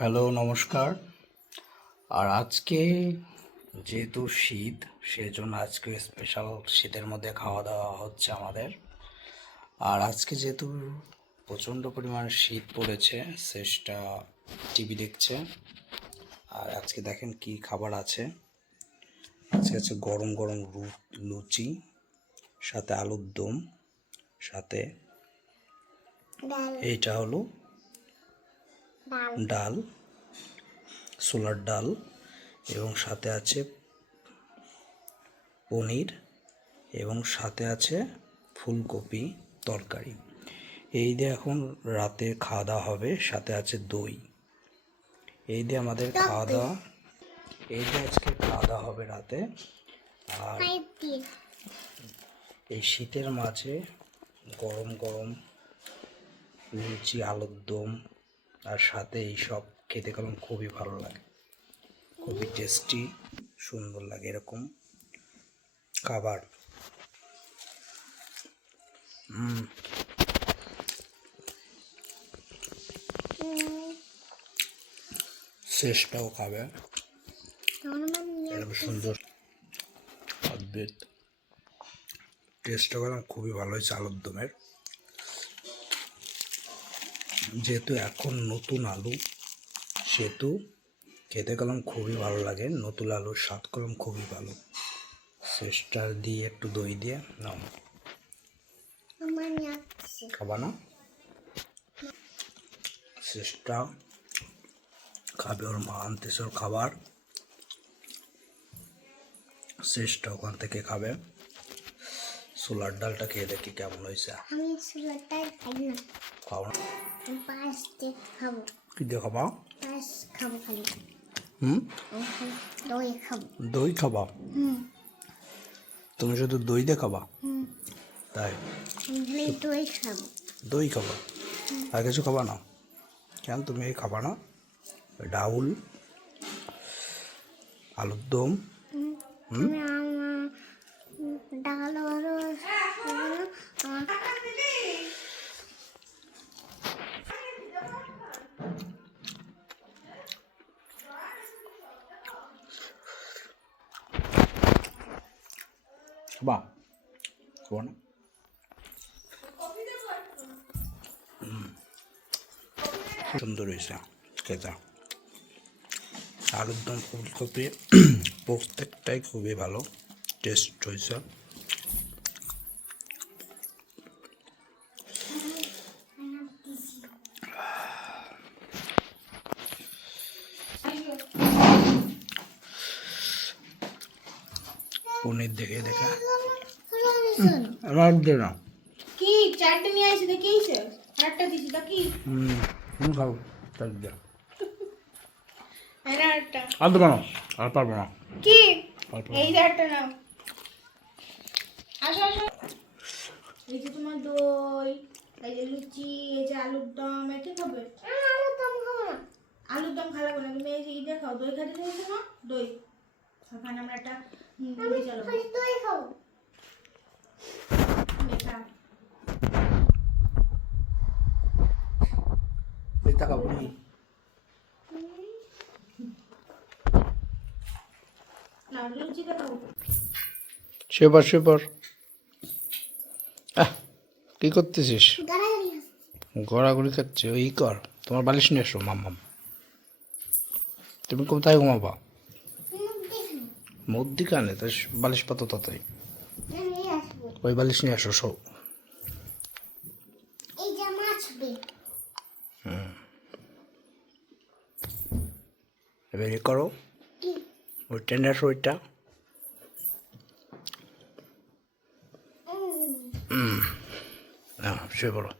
Hello, নমস্কার। আর আজকে যেহেতু শীত, সেজন্য আজকে স্পেশাল শীতের মধ্যে খাওয়া দাওয়া হচ্ছে আমাদের। আর আজকে যেহেতু প্রচণ্ড পরিমাণ শীত পড়েছে, শেষটা টিভি দেখছে। আর আজকে দেখেন কি খাবার আছে। আজকে আছে গরম গরম লুচি, সাথে আলুর দম, সাথে এইটা হলো ডাল, ছোলার ডাল, এবং সাথে আছে পনির, এবং সাথে আছে ফুলকপি তরকারি। এই দিয়ে এখন রাতে খাওয়া দাওয়া হবে। সাথে আছে দই। এই দিয়ে আমাদের খাওয়া দাওয়া, এই দিয়ে আজকে খাওয়া দাওয়া হবে রাতে। আর এই শীতের মাঝে গরম গরম লুচি, আলুর দম, আর সাথে এইসব খেতে কারণ খুবই ভালো লাগে, খুবই টেস্টি, সুন্দর লাগে এরকম খাবার। শেষটাও খাবে এরকম সুন্দর অদ্ভুত টেস্টটা কারণ খুবই ভালো হয়েছে আলুর দমের। যেহেতু এখন নতুন আলু, সেহেতু খেতে কলম খুবই ভালো লাগে। নতুন আলুর স্বাদ কলম খুবই ভালো। শেষটা দিয়ে একটু দই দিয়ে নাও, খাবা না? শেষটা খাবে, ওর মা আনতেছে ওর খাবার, শেষটা ওখান থেকে খাবে। ছোলার ডালটা খেয়ে দেখি কেমন হয়েছে। আমি ছোলার ডাল খাই না। খাও না? পায়েস দিয়ে খাবো। কি দিয়ে খাবা? পায়েস খাবো খালি। দই খাবো। দই খাবা? তুমি শুধু দই দিয়ে খাবা? তাই? দই খাবো। দই খাবা, আর কিছু খাবা না? কেন তুমি এই খাবা না? ডাউল, আলুর দম, ডাল খাবা? খাবা না? সুন্দর হয়েছে খেতে। আলুর দম, ফুলকপি প্রত্যেকটাই খুবই ভালো টেস্ট হয়েছে। পনির দেখে দেখে আমার দে না কি চারটে নিয়ে আসি দেখিয়েছে, আরেকটা দিছি দেখি। খাও তাই দে। আরেকটা আর দেবো না, আর পারবো না। কি এই চারটা নাও। আসো আসো। এই যে তোমার দই, এই যে লুচি, এই যে আলুর দম। একে খাবে? আলুর দম খাবো না। আলুর দম খাবে না তুমি? এই যে ইটা খাও, দই খাতে চাইছো না? দই ওখানে আমরা একটা মুড়ি চালাবো। দই খাও। দেখা এটা খাবো নি। না, লুচিটা খাও। সেবার সেবার কি করতেছিস? গড়াগড়ি খাচ্ছে, ওই কর। তোমার বালিশ নিয়ে এসো মাম্মাম। তুমি কোথায় ঘুমাবা? মধ্যিখানে তো বালিশ পাতো তাই। ওই বালিশ নিয়ে আসো সব। এবার এ করো, ওই টেন্ডার ওইটা। শুয়ে পড়ো।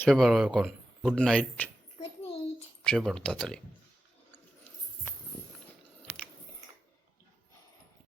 শুয়ে পড়ো এখন। Good night. শুয়ে পড়ো তাড়াতাড়ি।